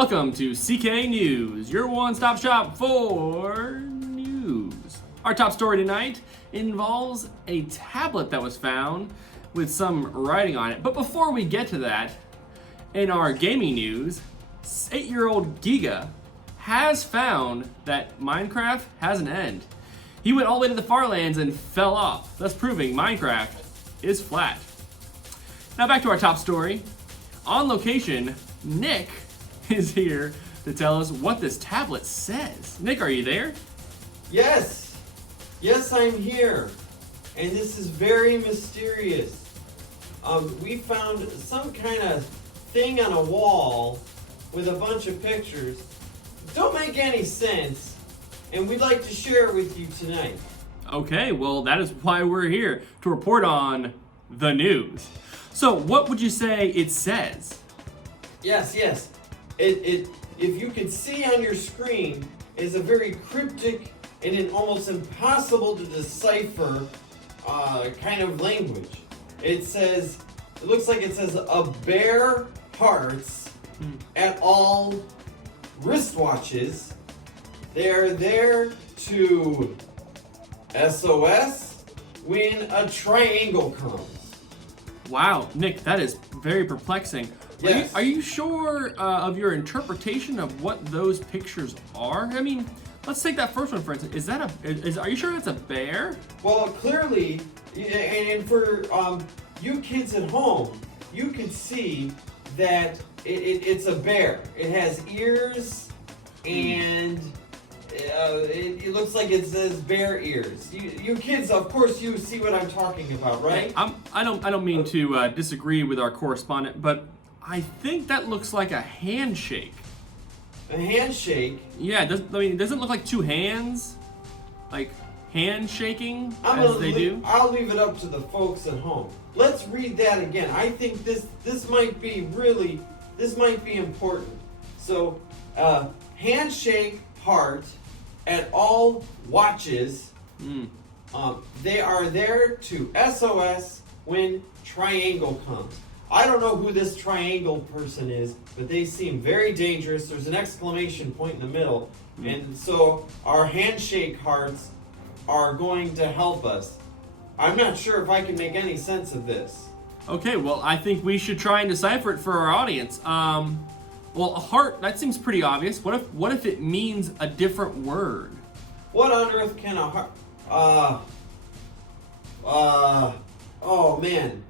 Welcome to CK News, your one-stop shop for news. Our top story tonight involves a tablet that was found with some writing on it. But before we get to that, in our gaming news, 8-year-old Giga has found that Minecraft has an end. He went all the way to the far lands and fell off, thus proving Minecraft is flat. Now back to our top story. On location, Nick is here to tell us what this tablet says. Nick, are you there? Yes, I'm here. And this is very mysterious. We found some kind of thing on a wall with a bunch of pictures. Don't make any sense, and we'd like to share it with you tonight. Okay, well, that is why we're here, to report on the news. So, what would you say it says? Yes. If you could see on your screen, is a very cryptic and an almost impossible to decipher kind of language. It looks like it says a bear hearts at all wristwatches. They're there to SOS when a triangle comes. Wow, Nick, that is very perplexing. Yes. Are you sure of your interpretation of what those pictures are? I mean, let's take that first one for instance. Are you sure it's a bear? Well, clearly, and for you kids at home, you can see that it's a bear. It has ears, and it looks like it says bear ears. You kids, of course, you see what I'm talking about, right? I don't mean to disagree with our correspondent, but I think that looks like a handshake. A handshake? Yeah, does it look like two hands? Like handshaking as they do? I'll leave it up to the folks at home. Let's read that again. I think this might be important. So, handshake heart at all watches. They are there to SOS when triangle comes. I don't know who this triangle person is, but they seem very dangerous. There's an exclamation point in the middle. And so our handshake hearts are going to help us. I'm not sure if I can make any sense of this. Okay, well, I think we should try and decipher it for our audience. Well, a heart, that seems pretty obvious. What if it means a different word? What on earth can a heart... oh man.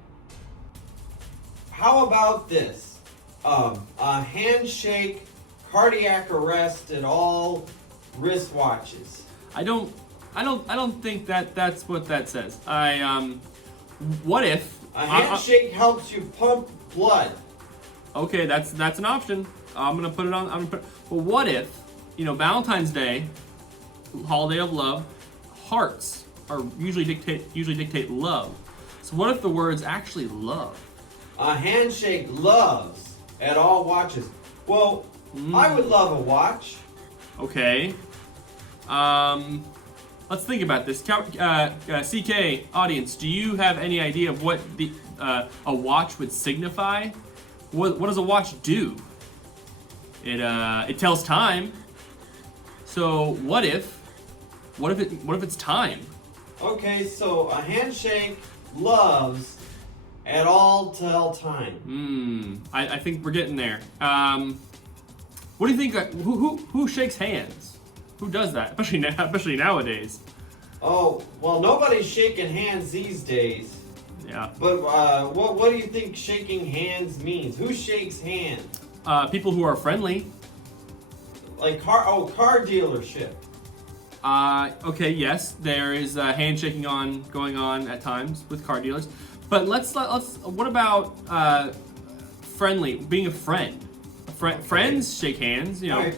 How about this? A handshake, cardiac arrest at all wristwatches. I don't think that's what that says. What if A handshake helps you pump blood. Okay, that's an option. I'm gonna put it on. But what if, Valentine's Day, holiday of love, hearts are usually dictate love. So what if the words actually love? A handshake loves at all watches. Well, I would love a watch. Okay. Let's think about this. CK audience, do you have any idea of what a watch would signify? What does a watch do? It tells time. So what if it's time? Okay, so a handshake loves at all tell time. I think we're getting there. What do you think? Who shakes hands? Who does that? Especially nowadays. Oh, well, nobody's shaking hands these days. Yeah. But what do you think shaking hands means? Who shakes hands? People who are friendly. Like car dealership. Okay, yes, there is handshaking going on at times with car dealers. But let's what about friendly, being a friend? Friends shake hands, All right.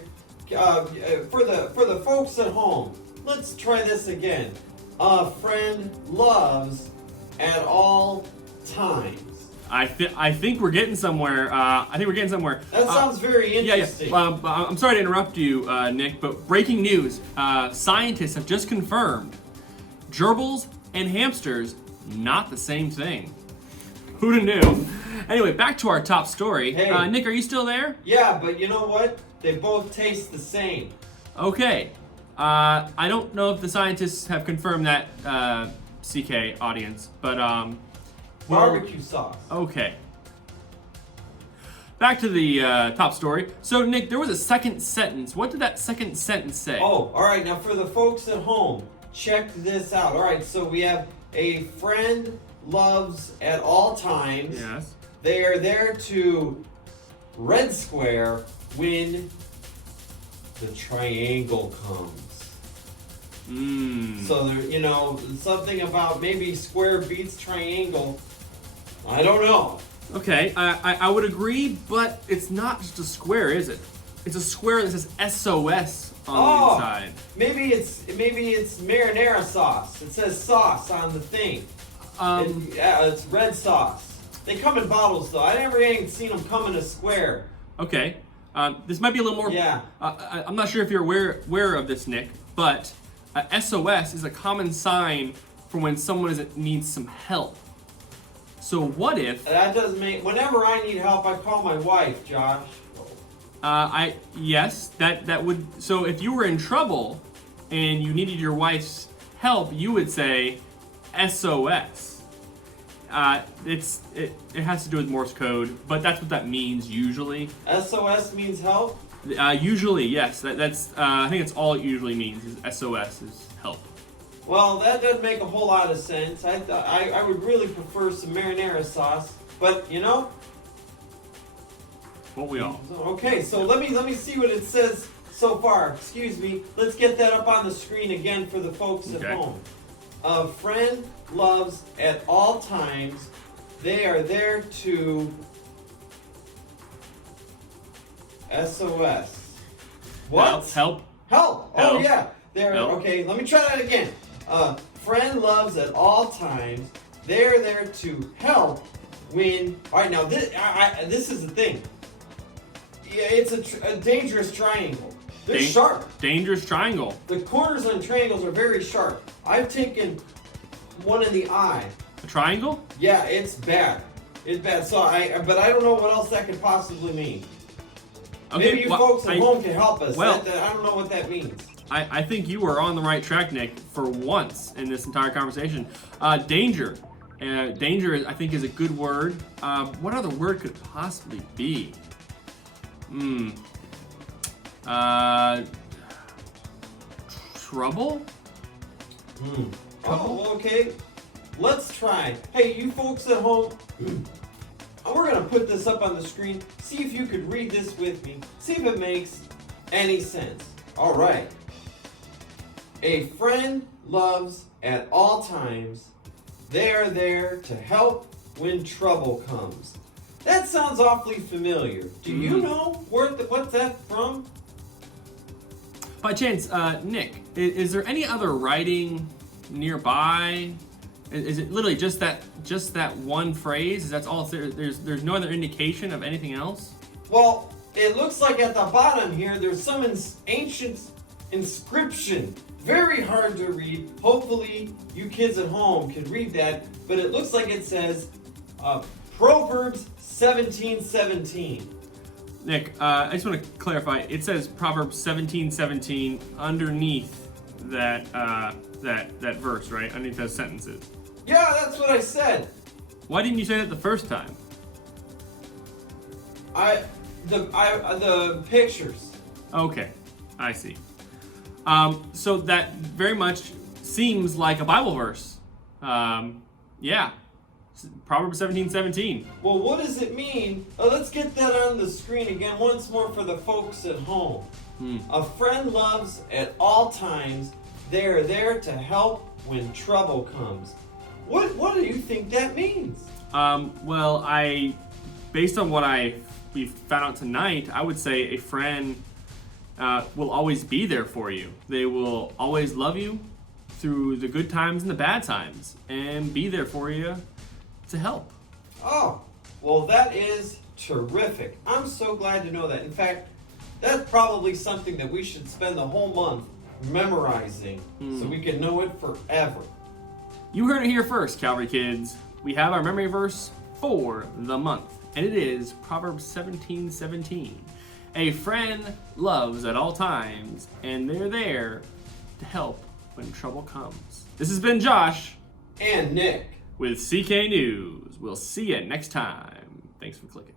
For the folks at home, let's try this again. A friend loves at all times. I think we're getting somewhere. That sounds very interesting. Yeah. I'm sorry to interrupt you, Nick, but breaking news. Scientists have just confirmed gerbils and hamsters, not the same thing. Who'da knew? Anyway, back to our top story. Hey. Nick, are you still there? Yeah, but you know what? They both taste the same. Okay. I don't know if the scientists have confirmed that, CK audience, but Barbecue sauce. okay. Back to the top story. So, Nick, there was a second sentence. What did that second sentence say? Oh, all right. Now for the folks at home, check this out. All right, so we have a friend loves at all times. Yes. They are there to red square when the triangle comes. So there, you know, something about maybe square beats triangle. I don't know. Okay, I would agree, but it's not just a square, is it? It's a square that says SOS on the inside. Maybe it's marinara sauce. It says sauce on the thing. It's red sauce. They come in bottles though. I never ain't seen them come in a square. Okay, this might be a little more. Yeah. I'm not sure if you're aware of this, Nick, but SOS is a common sign for when someone needs some help. So what if? That doesn't make. Whenever I need help, I call my wife, Josh. Yes, that would. So if you were in trouble and you needed your wife's help, you would say SOS. It has to do with Morse code, but that's what that means usually. SOS means help. Usually, yes. That's I think it's all it usually means is SOS is help. Well, that doesn't make a whole lot of sense. I would really prefer some marinara sauce, but you know. What we all. Okay, so let me see what it says so far. Excuse me. Let's get that up on the screen again for the folks at home. A friend loves at all times. They are there to SOS. What? Help. Help. Oh Help. yeah. There. Help. Okay. Let me try that again. Friend loves at all times. They're there to help when. All right. Now this is the thing. Yeah, it's a dangerous triangle. They're sharp. Dangerous triangle. The corners on triangles are very sharp. I've taken one in the eye. A triangle? Yeah, it's bad. It's bad. So but I don't know what else that could possibly mean. Okay, Maybe you folks at home can help us. Well, I don't know what that means. I think you were on the right track, Nick, for once in this entire conversation. Danger. Danger, I think, is a good word. What other word could it possibly be? Trouble? Oh, well, okay. Let's try. Hey, you folks at home, we're going to put this up on the screen. See if you could read this with me. See if it makes any sense. All right. A friend loves at all times. They are there to help when trouble comes. That sounds awfully familiar. Do you know what's that from? By chance, Nick, is there any other writing nearby? Is it literally just that one phrase? Is that all? There's no other indication of anything else? Well, it looks like at the bottom here there's some ancient inscription. Very hard to read. Hopefully you kids at home can read that. But it looks like it says Proverbs 17:17. Nick, I just want to clarify. It says Proverbs 17:17 underneath that verse, right? Underneath those sentences. Yeah, that's what I said. Why didn't you say that the first time? The pictures. Okay, I see. So that very much seems like a Bible verse. Yeah. Proverbs 17:17. Well, what does it mean? Let's get that on the screen again once more for the folks at home. A friend loves at all times. They are there to help when trouble comes. What do you think that means? Well, based on what we found out tonight, I would say a friend will always be there for you. They will always love you through the good times and the bad times, and be there for you to help. Oh, well, that is terrific. I'm so glad to know that. In fact, that's probably something that we should spend the whole month memorizing so we can know it forever. You heard it here first, Calvary kids. We have our memory verse for the month, and it is Proverbs 17:17. A friend loves at all times, and they're there to help when trouble comes. This has been Josh and Nick with CK News. We'll see you next time. Thanks for clicking.